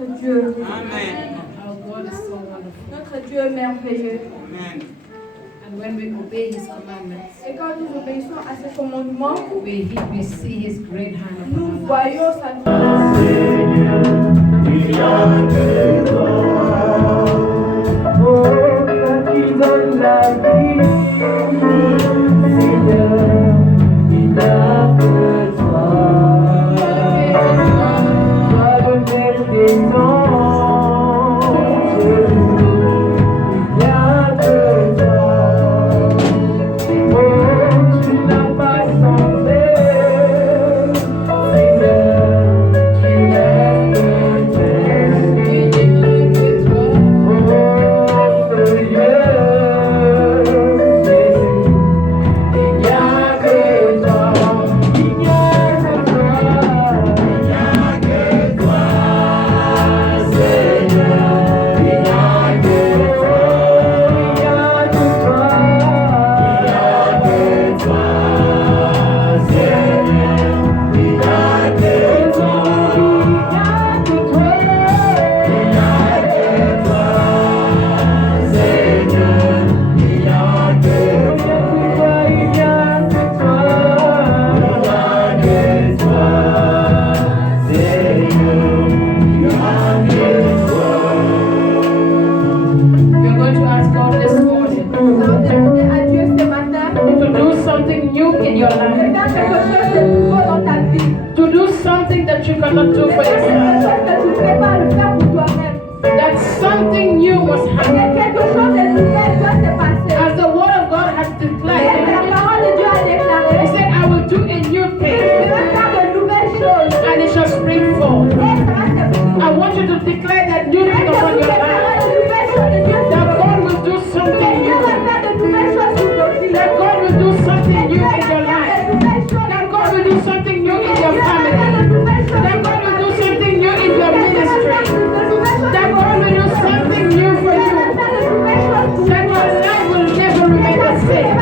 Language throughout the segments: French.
notre Dieu. Amen. Our God is so wonderful. Notre Dieu est merveilleux. Amen. And when we obey His commandments, Et quand nous obéissons à ses commandements, we see His great hand nous upon our lives. voyons sa cannot do for yourself. That something new was happening. As the word of God has declared, He said, I will do a new thing, and it shall spring forth. I want you to declare that new thing upon your life. That God will do something new. That God will do something new in your life. That God will do something new in your family. That God will do something new in your ministry. That God will do something new for you. That your life will never remain the same.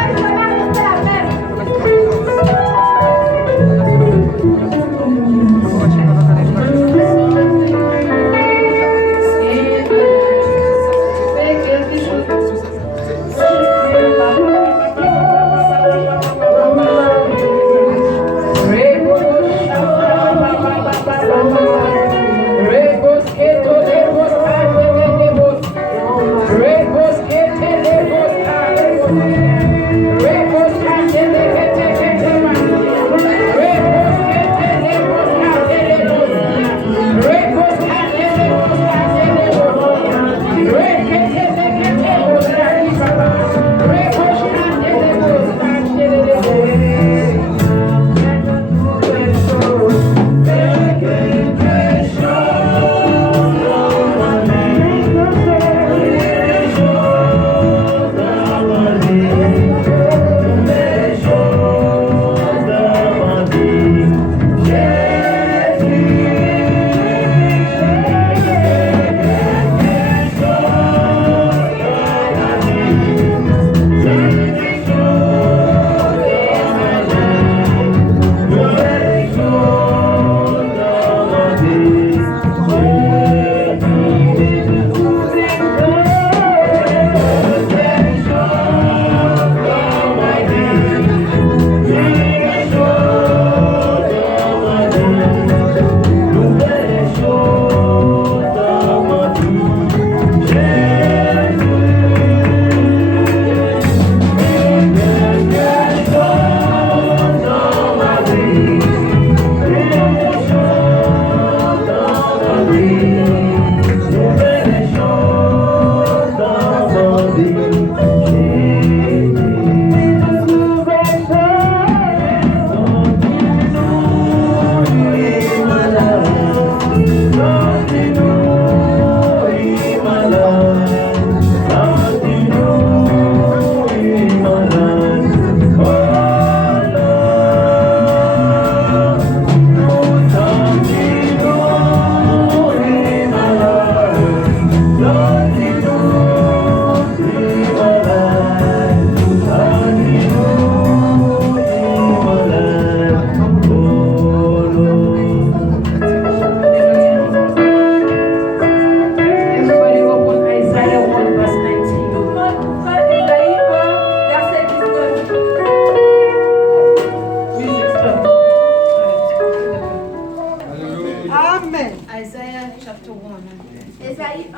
Isaiah chapter 1, Ésaïe 1,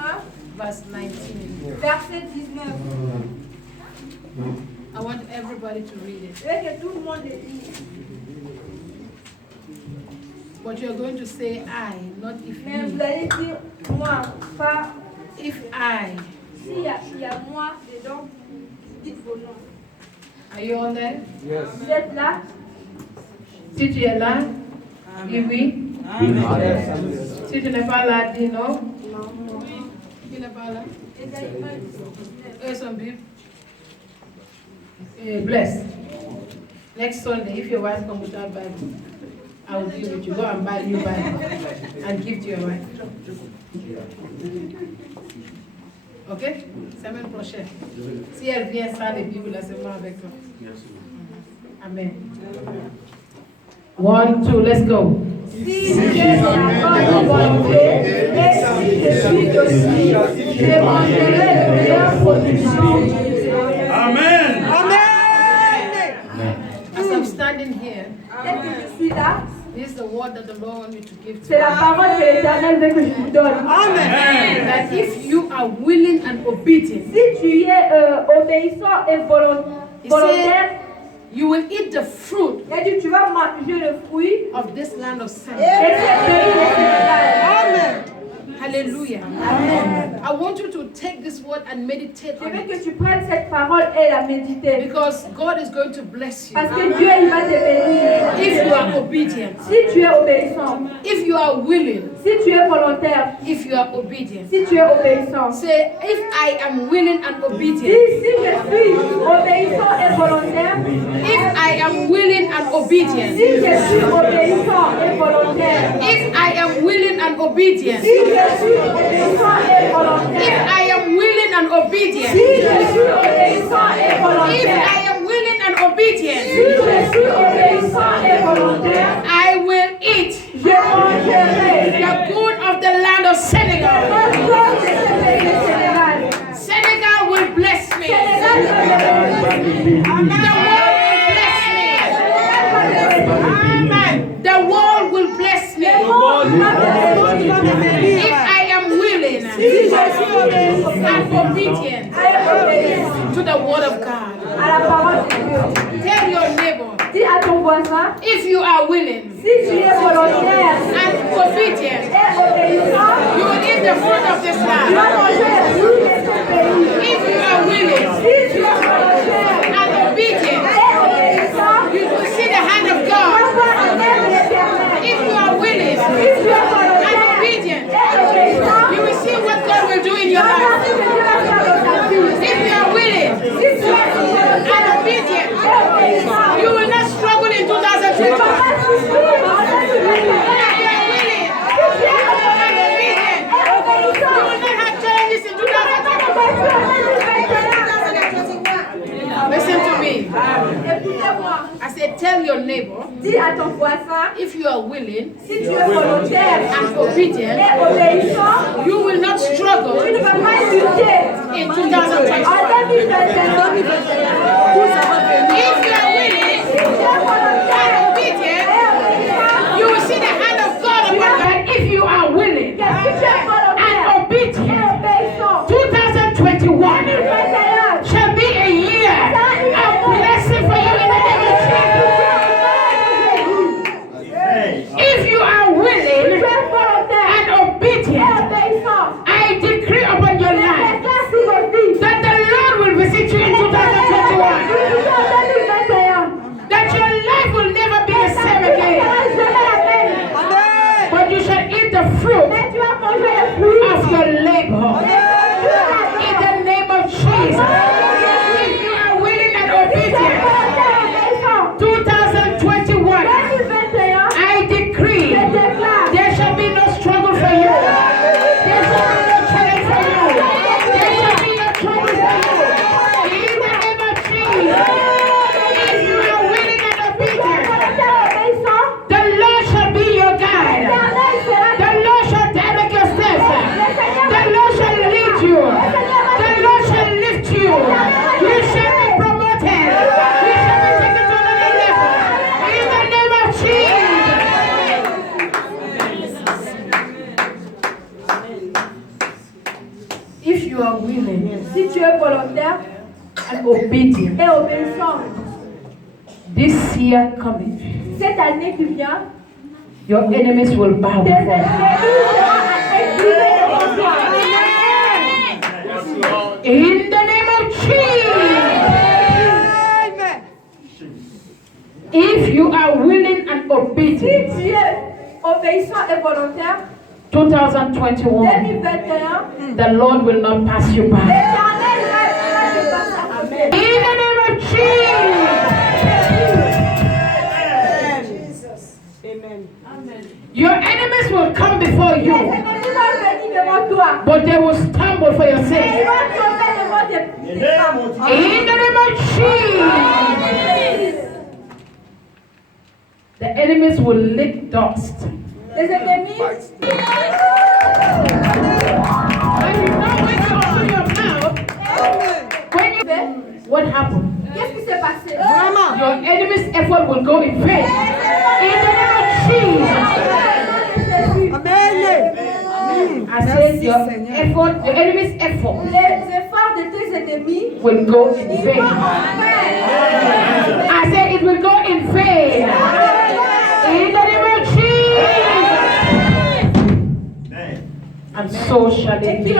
verse 19. verset 19. I want everybody to read it. Je veux que tout le monde le lise. But you're going to say I, not if Mais vous me. allez dire moi, pas If I. s'il y a moi dedans, dites vos noms. Are you on there? Vous êtes là? Si tu es là, dis oui. Si tu n'es pas là, dis non. Qui n'est pas là? Ésaïe 1, 19. Eux sont Bible. Bless. Next Sunday, if your wife comes without Bible, I will deal with you. Go and buy a new Bible and give to your wife. Ok? Semaine prochaine. Si elle vient sans les Bibles, là, c'est moi avec toi. Amen. 1, 2, let's go. Si Dieu est la bonne volonté, et si je suis aussi, je mangerai de meilleures productions. Amen. As I'm standing here, Dès que je suis là, this is the word that the Lord wants me to give to c'est la you. parole que l'Éternel veut que je vous donne. That if you are willing and obedient, Si tu es obéissant et volontaire, you will eat the fruit il a dit, tu vas manger le fruit of this land of et Senegal. ce pays de Sénégal. Hallelujah. Amen. I want you to take this word and meditate Je on veux que it. tu prennes cette parole et la méditer. Because God is going to bless you Parce que Dieu, il va te bénir. if you are obedient, Si tu es obéissant, if you are willing, si tu es volontaire, if you are obedient. si tu es obéissant. Say, if I am willing and Si obedient, je suis obéissant et volontaire, if I am willing and obedient, si je suis obéissant et volontaire, if I am willing and obedient, si je suis obéissant et if volontaire, I am willing and obedient, si je suis obéissant et if volontaire, I am willing and obedient, si je suis obéissant et volontaire, I will eat je mangerai the good of the land of Senegal. le fruit de ce pays de Sénégal. Senegal will bless me. Sénégal va te bénir. The world will bless me. Le monde va te bénir. If I am willing Si je suis obéissant and obedient et obéissant to the word of God. à la parole de Dieu, Tell your neighbor, dis à ton voisin, if you are willing si tu es volontaire and obedient, et obéissant, you will eat the fruit of this tu vas land. manger le fruit de ce pays. If you are willing Si tu es volontaire and obedient, et obéissant, you will see the hand of tu vas God. voir la main de l'Éternel. If you are willing Si tu es and volontaire obedient, et obéissant, you will see what God will do in tu your vas voir life. ce que Dieu va faire dans ta vie. If you are willing Si tu es volontaire and obedient, et obéissant, you will not struggle in tu vas 2021. pas souffrir en 2021. If you are willing Si tu es volontaire et you obéissant, will not have challenges in 2021. Listen to me. écoutez-moi, I said, tell your neighbor, dis à ton voisin, if you are willing si tu es volontaire and obedient, et obéissant, you will not tu struggle ne vas pas lutter in en 2021. 2021. If you are willing Si tu es volontaire and obedient, et obéissant, you will see the hand of God upon your life. If you are willing que si tu es volontaire and et obedient, obéissant, 2021 2021 shall be a year of blessing for you in the name of Jesus. If you are tu willing es volontaire and et obedient, obéissant, I decree upon your je life déclare sur vos vies that the Lord will visit you in you are willing Si tu es volontaire and obedient, et obéissant, this year coming, cette année qui vient, your enemies will bow tes before you. ennemis seront exilés devant toi. In the name of Jesus. If you are willing and Si obedient, tu es obéissant et volontaire, 2021, 2021, the Lord will not pass you by. l'Éternel va te passer à côté. In the name of Jesus. Your enemies will come before Les you, ennemis vont venir devant toi. but they will stumble for your Et ils sake. vont tomber devant tes pas. In the name of Jesus. The enemies will lick dust. Les ennemis, And you know when you open your mouth, what happened? qu'est-ce qui s'est passé? Your enemy's effort will go in vain. In the name of Jesus. I said your effort, your enemy's effort Les efforts de tes ennemis will go in vain. I said it will go in vain. In the name of Jesus. And so shall it be.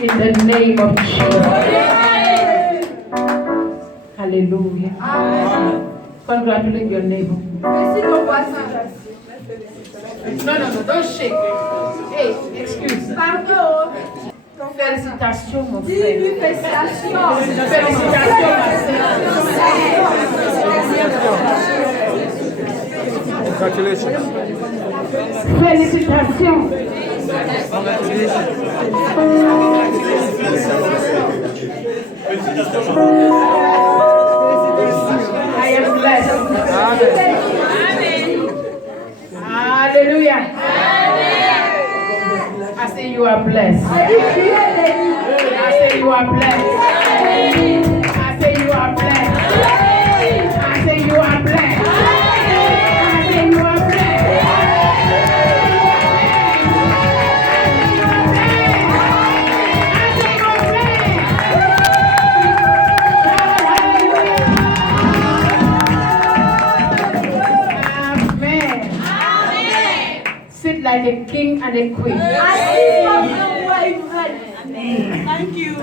In the name of Jesus. Hallelujah. Congratulate your neighbor. Merci ton voisin. No, don't shake. Hey, excuse. Pardon. Félicitations, mon Dis frère. lui félicitations. Félicitations, ma sœur. Félicitations. I am blessed. Hallelujah. I say you are blessed. I say you are blessed. I say you are blessed. I say you are blessed. I say you are blessed. Sit like a king and a queen. Thank you.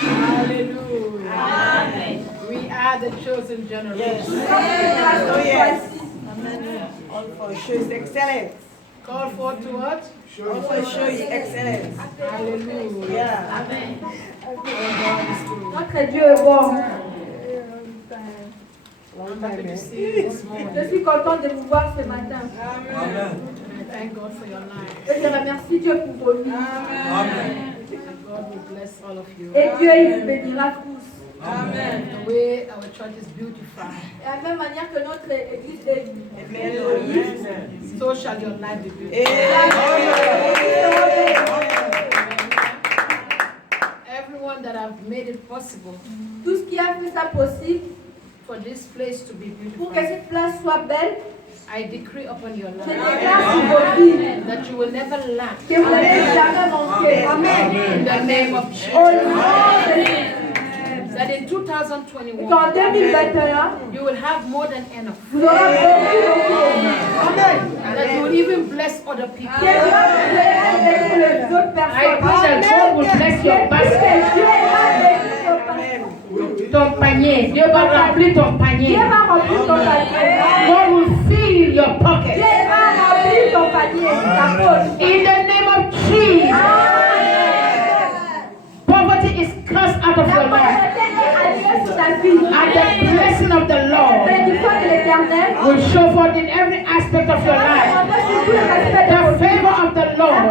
Hallelujah. Amen. We are the chosen generation. All for shows excellence. Call forth to what? All for show you excellence. Hallelujah. Amen. Notre Dieu est bon. I'm happy to see you this morning. Je suis contente de vous voir ce matin. Amen. Thank God for your life. Et je remercie Dieu pour vos vies. Amen. God will bless all of you. Et Dieu, il vous bénira tous. Amen. The way our church is beautified, Et de la même manière que notre église est so shall your life be beautified. Everyone that have made it possible tout ce qui a fait ça possible for this place to be pour que beautified, cette place soit belle. I decree upon your Je life déclare sur vos vies that you will never lack. que vous n'allez jamais manquer. Amen. In the name of Au Jesus. nom de Jésus. That in Qu'en 2021, 2021, you will have more than enough. vous aurez beaucoup. Amen. That you will even bless other people. Que Dieu vous bénisse les autres I personnes. pray that God will bless your Que basket. Dieu va bénir ton panier. Ton panier. Dieu va remplir ton panier. Dieu va remplir ton panier. God will fill your Dieu pocket. va remplir ton panier, ta poche. In the name of Jesus. Amen. Poverty is cast out of La your life. pauvreté est alliée sur ta vie. And the blessing of the Lord Bénédiction de l'Éternel. will show forth in every aspect of your life. The favor of the Lord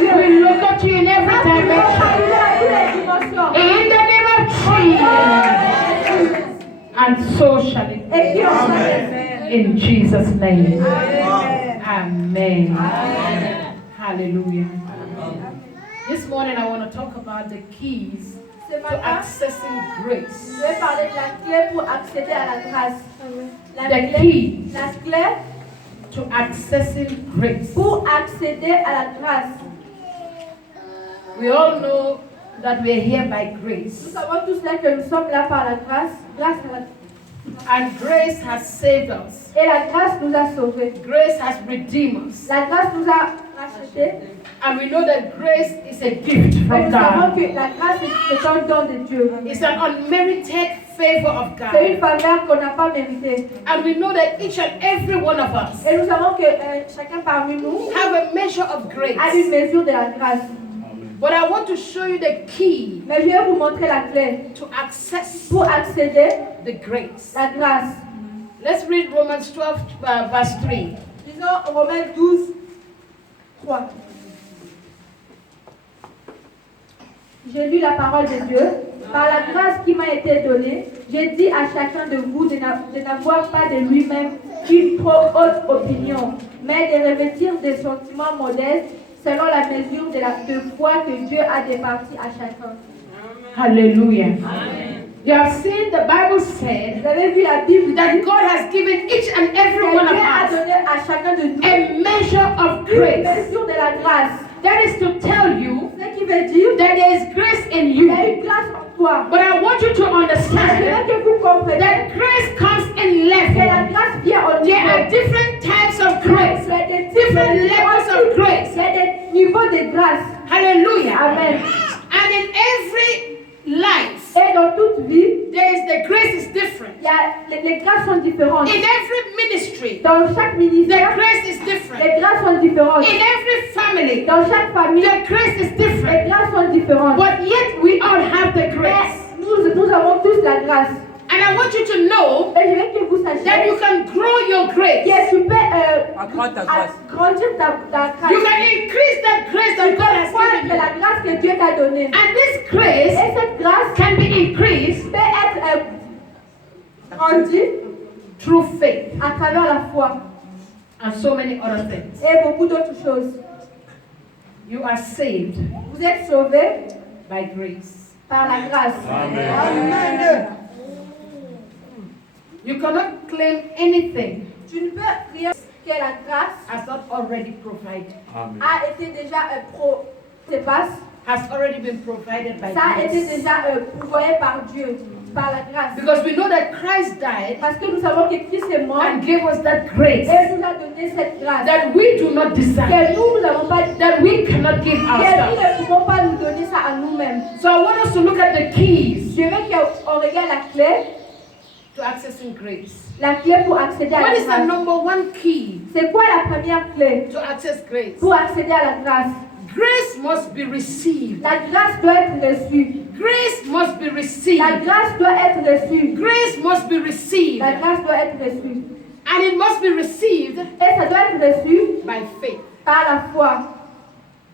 will locate you in every dimension. In the name of Jesus. And so shall it be. In Jesus' name. Amen. Hallelujah. This morning I want to talk about the keys Ce to matin, accessing grace. je vais parler de la clé pour accéder à la grâce. La The clé, key la clé to accessing grace. pour accéder à la grâce. We all know that we are here by Nous grace. savons tous là que nous sommes là par la grâce, grâce à la... And grace has saved us. Et la grâce nous a sauvés. Grace has redeemed us. La grâce nous a rachetés. And we know that grace is a gift Et from nous savons God. que la grâce est un don de Dieu. It's an unmerited favor of C'est une God. faveur qu'on n'a pas méritée. And we know that each and every one of us Et nous savons que chacun parmi nous have a measure of grace. a une mesure de la grâce. But I want to show you the key Mais je vais vous montrer la clé to access pour accéder the grace. à la grâce. Let's read Romans 12, verse 3. Disons Romains 12, 3. J'ai lu la parole de Dieu. Par la grâce qui m'a été donnée, j'ai dit à chacun de vous de n'avoir pas de lui-même une trop haute opinion, mais de revêtir des sentiments modestes selon la mesure de foi que Dieu a départie à chacun. Hallelujah. You have seen the Bible said Vous avez vu la Bible that dit God has given each and que every one of Dieu a us donné à chacun de nous a measure of une grace. mesure de la grâce. That is to tell you Ce qui veut dire that there is grace in qu'il y a you. une grâce en toi. But I want you to Je veux understand que vous compreniez that grace comes in que la levels. grâce vient en There are niveau. different types of grace, Il y a des different levels of grace. Il y a des niveaux de grâce. Hallelujah. Amen. And in every life, Et dans toute vie, the grace is different. il y a, les grâces sont différentes. In every ministry, Dans chaque the ministère, grace is different. les grâces sont différentes. In every family, Dans chaque famille, the grace is les different. grâces sont différentes. But yet we all have the grace. Mais nous avons tous la grâce. And I want you to know Et je veux que vous that sachiez you can grow your grace. que tu peux Accroître ta grâce. agrandir ta grâce. You can increase that grace that God has Croire given que you. la grâce que Dieu t'a donnée. And this Et grace cette grâce can be increased peut être grandie through faith à travers la foi and so many other things. et beaucoup d'autres choses. You are saved Vous êtes sauvés by grace. par la grâce. Amen. You cannot claim anything Tu ne peux rien que la grâce as not already provided. a été déjà Has already been provided by ça a été grace. déjà pourvoyé par Dieu, par la grâce. Because we know that Christ died Parce que nous savons que Christ est mort and gave us that grace et nous a donné cette grâce that we do not desire, que nous n'avons pas, that we cannot give que nous ourselves. ne pouvons pas nous donner ça à nous-mêmes. So I want us to look at the keys Je veux qu'on regarde la clé, to accessing grace. la clé pour accéder à What la is the grâce. number one key C'est quoi la première clé to access grace? pour accéder à la grâce? Grace must be received. La grâce doit être reçue. Grace must be received. La grâce doit être reçue. Grace must be received. La grâce doit être reçue. And it must be received Et ça doit être reçu by faith. par la foi.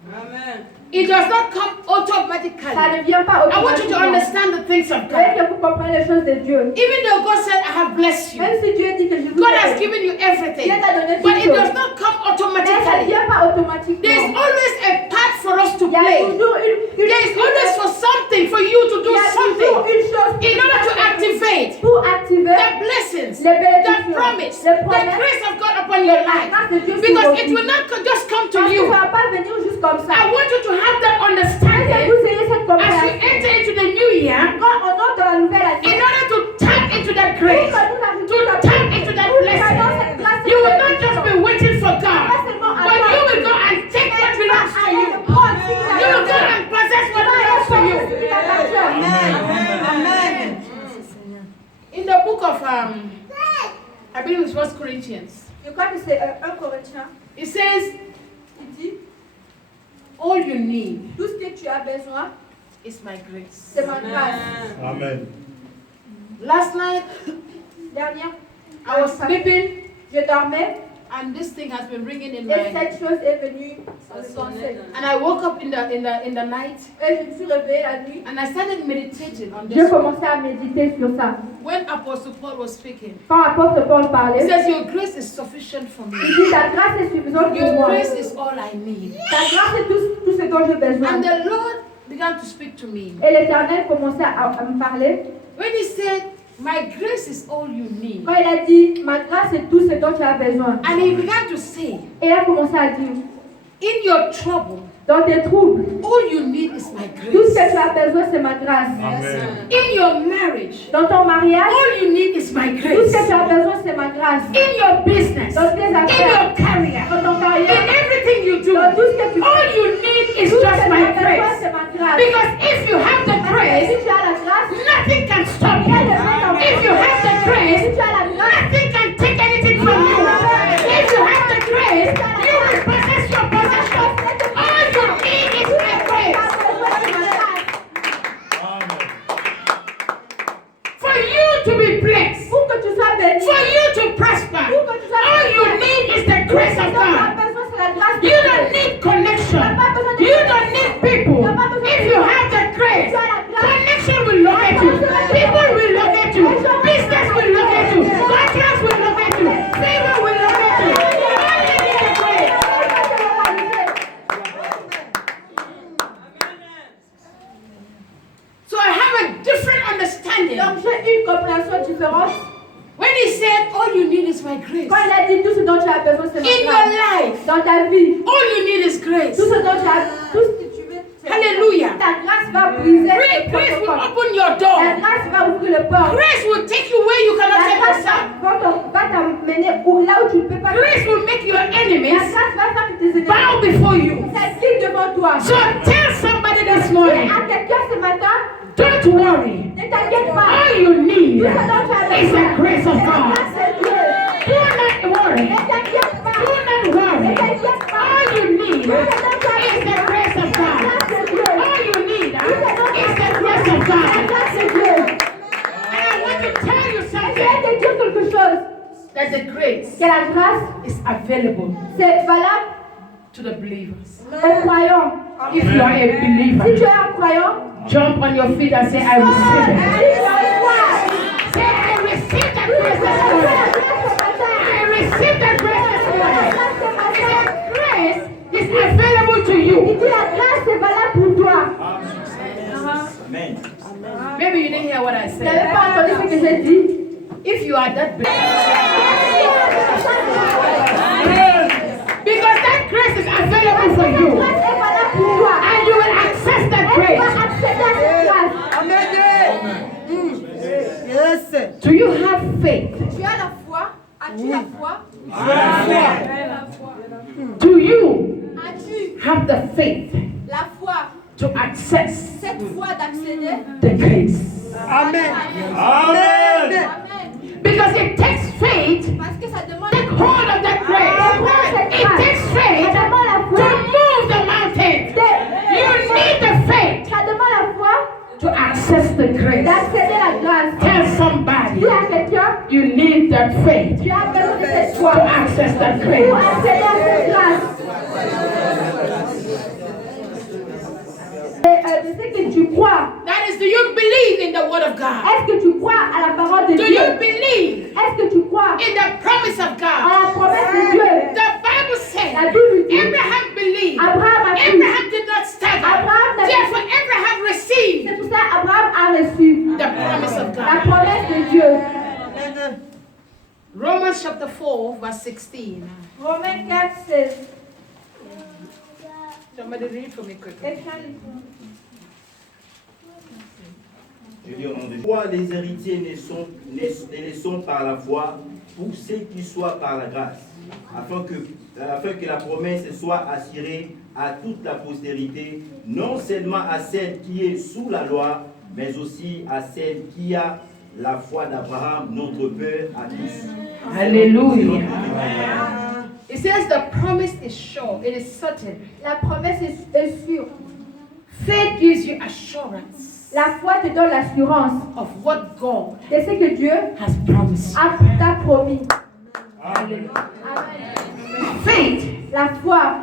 Amen. It does not come automatically. Ça ne vient pas I want you to automatiquement. understand the things of Je veux God. que vous compreniez les choses de Dieu. Even though God said, I have blessed you, Même si Dieu dit que je vous God has aime, given you everything, Dieu t'a donné but toutes it choses. does not come Mais ça ne automatically. vient pas There's automatiquement. always a part for us to Il y a play. toujours There's always for something for you to do il y a toujours something une chose in order to activate pour activer the blessings, les the bénédictions, promise, les the promesses, grace of God upon your la life. grâce de Dieu sur Because vos it vies. will not just come to Parce que you. ça ne va pas venir juste comme ça. I want you to have that Que understanding vous ayez cette as you compréhension. enter into the new year Quand on entre dans la nouvelle année, in order to tap into that pour grace, que nous arrivions to à tap into that pour blessing. que cette grâce You will not just be waiting for God, pas seulement but you will go and take what belongs to you. You will go and possess what belongs to you. Amen. In the book of, I believe it's 1 Corinthians, Je crois que c'est 1 Corinthiens it says, qui dit all you need tout ce que tu as besoin, is my grace. c'est ma grâce. Amen. Last night, Dernière, I was sleeping, je dormais and this thing has been ringing in et my cette chose est venue dans mes pensées. And I woke up in the night, Et je me suis réveillée la nuit. and I started meditating on Je this. commençais à méditer sur ça. When Apostle Paul was speaking, Quand l'apôtre Paul he parlait, says, your grace is sufficient for il me. dit ta grâce est suffisante pour Your moi. grace is all I need. Ta grâce est tout ce dont j'ai besoin. And the Lord began to speak to me. Et l'Éternel commençait à me parler. When he said, My grace is all you need. Quand il a dit, ma grâce est tout ce dont tu as besoin. And he began to say, Et il a commencé à dire, in your trouble, dans tes troubles, all you need is my tout ce grace. que tu as besoin, c'est ma grâce. Amen. In your marriage, Dans ton mariage, all you need is my tout grace. ce que tu as besoin, c'est ma grâce. In your business, Dans tes in affaires, your career, dans ton in carrière, everything you do, dans tout ce que tu all fais, you need is tout ce que just tu my as besoin, grace. c'est ma grâce. Because if you have the Si grace, tu as la grâce, nothing can stop you. If you have the si grace, tu as la grâce, nothing can take anything from you. If you have the grace, you will possess your possession. All you need is my grace. Amen. For you to be blessed, pour que tu sois béni, for you to prosper, all you need is the grace of God. You don't need connection. You don't need people. If you have the grace, connection will locate you. People will locate you. Business will locate you. Contracts will locate you. Favor will locate you. All you need is grace. So I have a different understanding. Donc j'ai une compréhension différente. When he said, all you need is my grace. Quand il a dit tout ce dont tu as besoin, c'est In ma your grâce. life, Dans ta vie, all you need is grace. tout ce dont tu as, tout ce que tu veux, c'est Hallelujah. ta grâce va briser Grace le will protocole. open your La door. grâce va ouvrir le port. Grace will take you where you La cannot take grâce yourself. va t'amener là où tu ne peux pas. Grace will make your La enemies grâce va faire que tes ennemis bow before you. s'assiedent devant toi. So tell somebody this Et morning, à quelqu'un ce matin, don't worry. ne t'inquiète pas. All you need Tout ce dont tu as is besoin, the grace of c'est la God. grâce de Dieu. Do not worry. Ne t'inquiète pas. Do not worry. Ne t'inquiète pas. All you need Tout ce dont tu as is the besoin, grace of c'est la God. grâce de Dieu. All you need Tout ce dont tu is as the besoin, grace of c'est la God. grâce de Dieu. And I want to tell you Je vais something. te dire quelque chose. That the grace Que la grâce, is available c'est valable to the believers. aux croyants. If you are a Si believer, tu es un croyant, jump on your feet and say, I si receive tu it. crois, Say, I receive that si tu grace this crois, morning. si I receive that grace this morning. tu That grace is available to you. dis la grâce c'est valable pour toi. Amen. Maybe you didn't hear what I Tu n'avais said. pas entendu ce que j'ai dit. If you are that because that grace is available for La you. grâce est valable pour toi. And you will access that Et tu grace. vas accéder à cette grâce. Yes. Do you have faith? Tu as la foi. As-tu la foi? Do you As-tu have the faith la foi? to access Cette foi d'accéder? the grace? Amen. Amen. Amen. Because it takes faith Parce que ça demande take hold of that grace. It takes faith Ça demande la to foi. move the mountain. You need the faith Ça demande la foi to access the grace. d'accéder à la grâce. Tell somebody Dis à quelqu'un, you need that faith tu as besoin de cette to foi access that pour grace. accéder à cette grâce. Et de ce que tu crois, That is, do you believe in the word of God? est-ce que tu crois à la parole de Do Dieu? you believe Est-ce que tu crois in the promise of à God? la promesse de Dieu? The Bible La says Bible dit, Abraham believed. Abraham a cru. Abraham did not stagger. Abraham n'a- Therefore, Abraham received C'est pour ça qu'Abraham a reçu the promise of la God. promesse de Dieu. Romans chapter 4, verse 16. Romains 4, 16. Somebody read for me quickly. Quelqu'un lit. Je dis au nom de Dieu. Pourquoi les héritiers ne le sont par la foi, pour ceux qui soient par la grâce, afin que la promesse soit assurée à toute la postérité, non seulement à celle qui est sous la loi, mais aussi à celle qui a la foi d'Abraham, notre Père à tous. Hallelujah. It says the promise is sure, it is certain. La promesse est sûre. Faith gives you assurance La foi te donne l'assurance of what God de ce que Dieu has promised. t'a promis. Amen. Amen. Faith La foi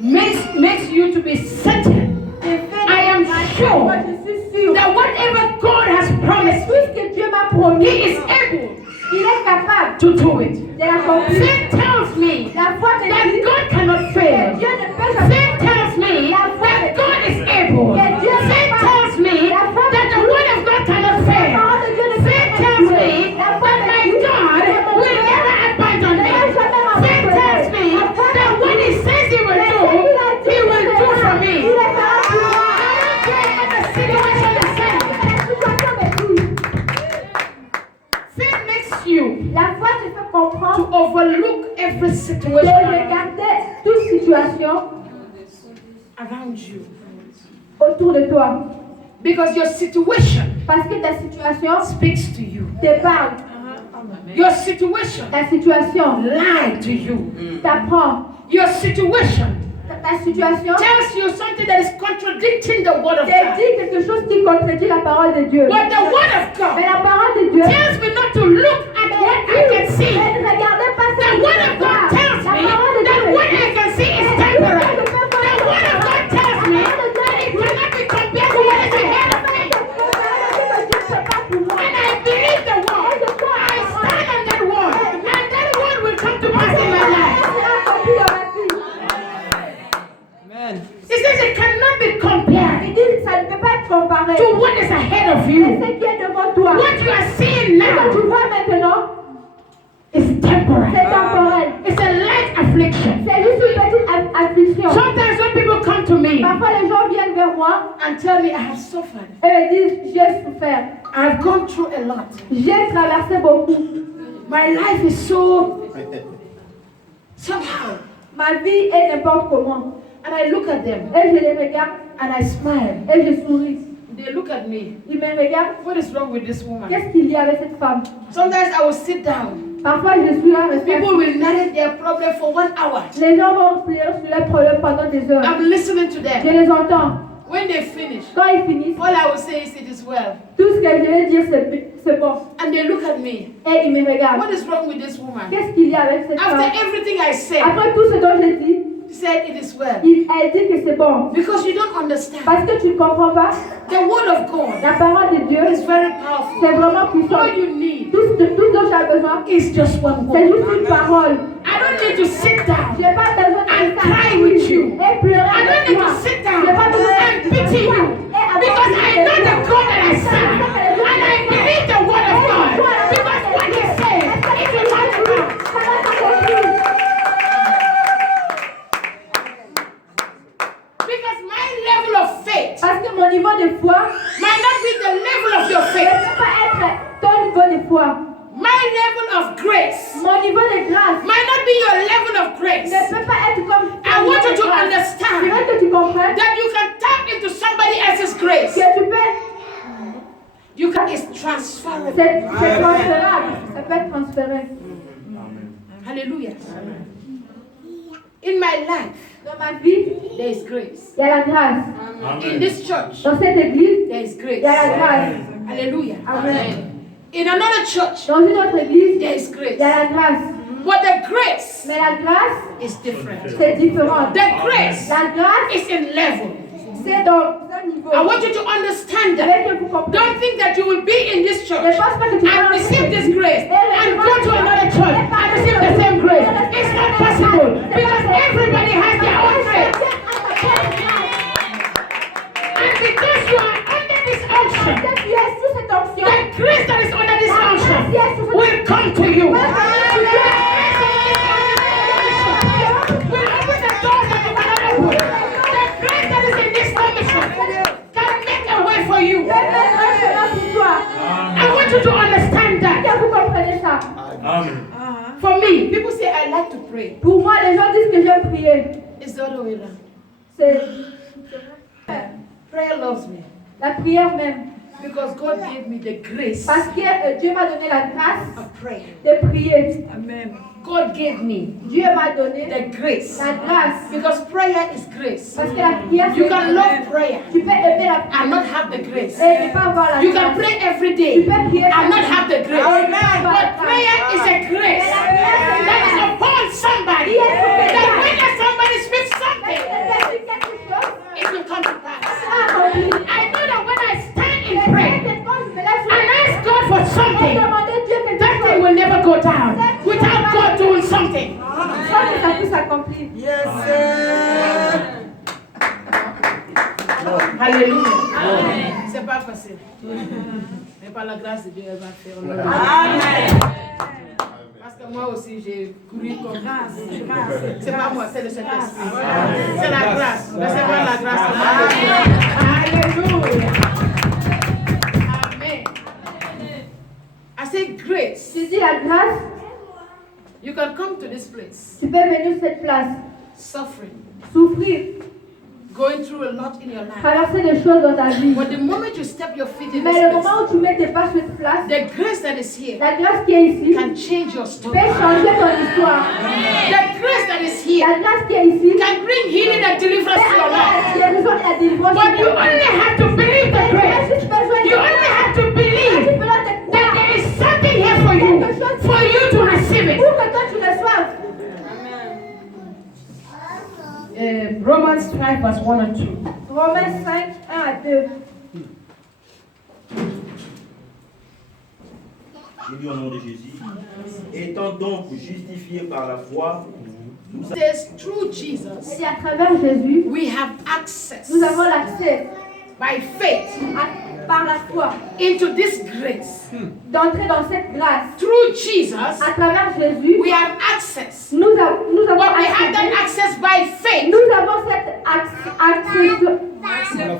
makes you to be certain te fait I am sure Moi, je suis sûre. that whatever God has promised Tout ce que Dieu m'a promis, He is able il est capable to do it. de l'accomplir. Faith tells me La foi te that dit God cannot que fail. Dieu ne peut jamais. Faith tells me that God is able. Faith tells me that the word of God cannot fail. Faith tells situations around you. autour de toi. Because your situation Parce que ta situation speaks to you. te parle. Your situation Ta situation lies to you. t'apprend. Your situation Ta situation tells you something that is contradicting the word of te God. dit quelque chose qui contredit la parole de Dieu. But the word of Mais God la parole de Dieu tells me not to look at what I can see. mais ne regardez pas ce The que word tu of God vois. tells La me parole de that Dieu what I can see is temporary. The word of God tells me that it cannot be compared to what is ahead of me. And I believe the word. I stand on that word. And that word will come to pass in my life. Amen. It says it cannot be compared Il dit que ça ne peut pas être comparé. to what is ahead of C'est you. ce qui est devant toi. What you are seeing Ce que now tu vois maintenant, is temporary. c'est temporel. It's a light affliction. C'est juste une petite affliction. Sometimes when people come to me Parfois, les gens viennent vers moi and tell me I have suffered, et me disent, j'ai souffert. I've gone through a lot. J'ai traversé beaucoup. My life is so somehow. Ma vie est n'importe comment. And I look at them Et je les regarde and I smile. et je souris. They look at me. Ils me regardent. What is wrong with this woman? Qu'est-ce qu'il y a avec cette femme? Sometimes I will sit down. Parfois, je suis là, People will narrate their problem for 1 hour. les gens vont pleurer sur leurs problèmes pendant des heures. I'm listening to Je them. les entends. When they finish, Quand ils finissent, all I will say is it is well. tout ce que je vais dire, c'est bon. And they look at me. Et ils me regardent. What is wrong with this woman? Qu'est-ce qu'il y a avec cette femme? After everything I said, Après tout ce dont j'ai dit, she said it is well. elle dit que c'est bon. Because you don't understand. Parce que tu ne comprends pas, The word of God la parole de Dieu, is very powerful. c'est vraiment puissant. All you need Tout ce dont j'ai besoin, is just one c'est word. juste une parole. I don't need to sit down. Je n'ai pas besoin de And rester cry with you. et pleurer I don't avec need toi. to sit Je down n'ai pas besoin and pity you. Because I know the God that I serve. And I believe the word of God. Because what he says, it will come to pass. Because my level of faith Parce que mon niveau de foi might not be the level of your ne faith. peut pas être ton niveau de foi. My level of grace Mon niveau de grâce might not be your level of grace. ne peut pas être comme ton I niveau want de you to grâce. understand Je veux que tu comprennes that you can tap into somebody else's grace. que tu peux, You can, it's transferable. c'est transférable. Ça peut être transféré. Hallelujah. In my life, Dans ma vie, there is grace. il y a la grâce. In this church, Dans cette église, there is il grace. y a la grâce. Hallelujah. Amen. In another church, Dans une autre église, there is il grace. y a la grâce. But the grace Mais la grâce, is different. c'est différent. The grace La grâce, is in level. c'est dans un niveau. I want you to understand Je that. veux que vous compreniez. Don't think that you will be in this church Ne pense pas que tu vas and receive this grace and go to another church and receive the same grace. It's not possible because everybody has their own faith. And because you are under this unction, Parce que tu es sous cette onction, the grace that is under this unction will come to you. The grace of this unction will open the doors that you cannot open. The grace that is in this commission can make a way for you. je vais mettre un chemin pour toi. I want you to understand that. Que vous comprenez ça. Amen. For me, people say I like to pray. Pour moi, les gens disent que j'aime prier. It's the other way around. C'est Prayer loves me la prière même. because God gave me the grace Parce que Dieu m'a donné la grâce of prayer. de prier. God gave me Dieu m'a donné the grace la grâce. because prayer is grace. Parce que la prière, You c'est can love prayer tu peux aimer la prière and not have the grace. et ne pas avoir la You can grâce. pray every Tu day peux prier and not have the grace. Amen. But prayer is a grace that is upon somebody. That when somebody speaks something, it will come to pass. I know that when I stand in prayer and ask God for something, that thing will never go down without God doing something. Ça peut s'accomplir. Yes, sir. Alléluia. C'est pas facile. Mais par la grâce de Dieu, elle va faire. Amen. Parce que moi aussi, j'ai couru comme grâce. C'est pas moi, c'est le Saint-Esprit. C'est la grâce. Recevez la grâce. Alléluia. Amen. I say grace. Tu dis la grâce, You can come to this place tu peux venir sur cette place suffering, souffrir, going through a lot in your life. traverser des choses dans ta vie. But the moment you step your feet in Mais this le place, moment où tu mets tes pas sur cette place, the grace that is here la grâce qui est ici can change your peut story. changer ton histoire. The grace that is here La grâce qui est ici can bring healing and deliverance to your peut life. amener la guérison et la délivrance. But you only have to believe the grace. Tu peux jouer You only have to tu believe peux leur te that croire there is something here for you to receive it. pour que toi tu reçoives. Romans 5 verse 1 and 2. Romains 5, 1 à 2. Je lis au nom de Jésus. Étant donc justifiés par la foi, nous It says through Jesus Et à travers Jésus, we have access nous avons l'accès by faith par la foi into this grace. d'entrer dans cette grâce. Through Jesus À travers Jésus, we have access. nous avons But we have that accès. access by faith. Nous avons cet accès.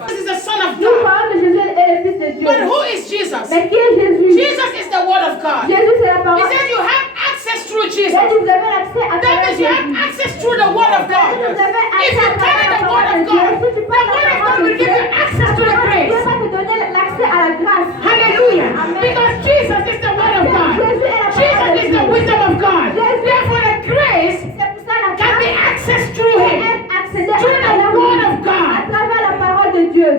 This is the Son of Nous God. croyons que Jésus est le Fils de Dieu. But who is Jesus? Mais qui est Jésus? Jesus is the Word of God. He Jésus, c'est la parole. says you have access through Il Jesus. a dit, vous avez l'accès à That travers means you have Jésus. access through the Word of God. Vous avez If accès you à carry travers the la Word parole of de Dieu. God, Si tu the parles Word la of God parole de will Dieu, give you access to the Dieu grace. va te donner l'accès à la grâce. Hallelujah. Amen. Because Jesus is the Word of God. Jésus est la Jesus parole de is Dieu. the wisdom of God. Therefore, the grace C'est pour ça la can be grâce accessed through peut Him. être accédée Through à la the Word of à God. travers la parole de Dieu.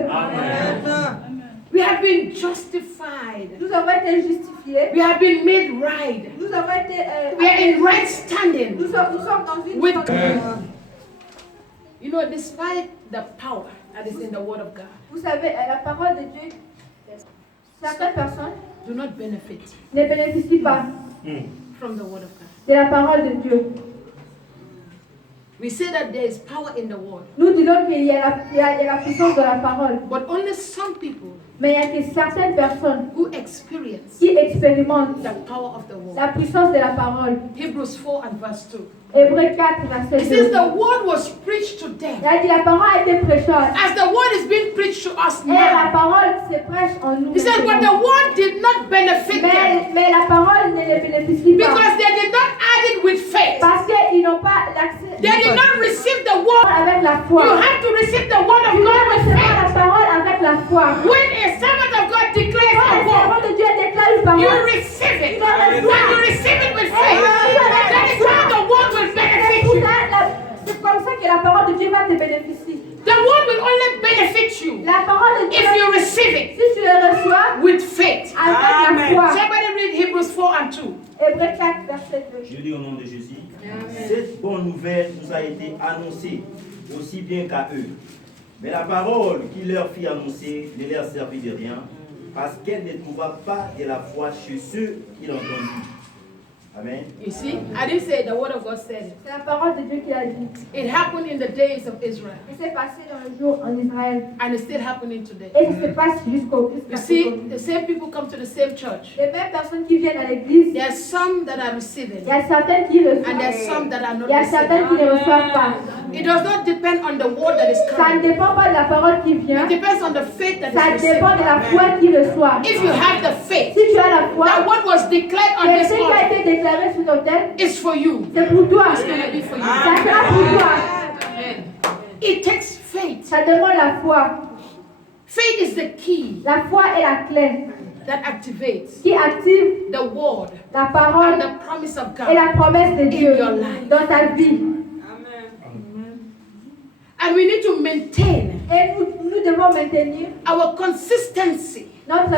We have been justified. Nous avons été justifiés. We have been made right. Nous avons été. We are in right standing Nous sommes dans une. with You know, despite the power that is in the Word of God, Vous savez, la parole de Dieu, certaines personnes do not benefit ne bénéficient pas from the Word of God. de la parole de Dieu. We say that there is power in the Word, Nous disons qu'il y a la puissance de la parole, but only some people mais il y a que certaines personnes who experience qui expérimentent the power of the Word. la puissance de la parole. Hebrews 4 and verse 2. Hébreux 4, verset It says 2. the Word was preached to them Il a dit la parole a été prêchée. as the Word is being preached to us Et la now. parole se prêche en nous. He said, but the Word did not benefit them Mais la parole ne les bénéficie pas. because they did not add it with faith. Parce qu'ils n'ont pas l'accès They did not receive the Word. avec la You foi. have to receive the Word of Tu dois God with recevoir faith. la parole avec la foi. When a servant of God declares Quand a le word, servant de Dieu déclare une you parole, receive it. dois And you receive it with faith. That is how the Word will benefit you. c'est comme ça que la parole de Dieu va te bénéficier. The Word will only benefit you La parole de Dieu, if you receive it si tu le reçois with faith. avec la foi. Somebody read Hebrews 4 and 2. Hébreux 4, verset 2. Je lis au nom de Jésus. Cette bonne nouvelle nous a été annoncée aussi bien qu'à eux. Mais la parole qui leur fit annoncer ne leur servit de rien, parce qu'elle ne trouva pas de la foi chez ceux qui l'entendirent. Amen. You see, I didn't say it, the Word of God said it. C'est la parole de Dieu qui a dit. It happened in the days of Israel, Il s'est passé dans le jour en Israël. and it's still happening today. Et ça se passe jusqu'à You see, the same people come to the same church. les mêmes personnes qui viennent à l'église, There are some that are il receiving, y a certaines qui and reçoivent. there are some that are Il not y a certaines receiving. qui ne reçoivent pas. It does not depend on the word that is Ça ne coming. dépend pas de la parole qui vient. It depends on the faith that Ça is received. dépend de la foi qui reçoit. If you have the faith Si tu as la foi, that what was declared on que this ce qui a altar été déclaré sur ton tête, is for you, c'est pour toi. it's going to be for you. Ça sera pour toi. It takes faith. Ça demande la foi. Faith is the key La foi est la clé that activates qui active the word la and parole the promise of et God. la promesse de Dieu your life. dans ta vie. And we need to maintain Et nous devons maintenir our consistency notre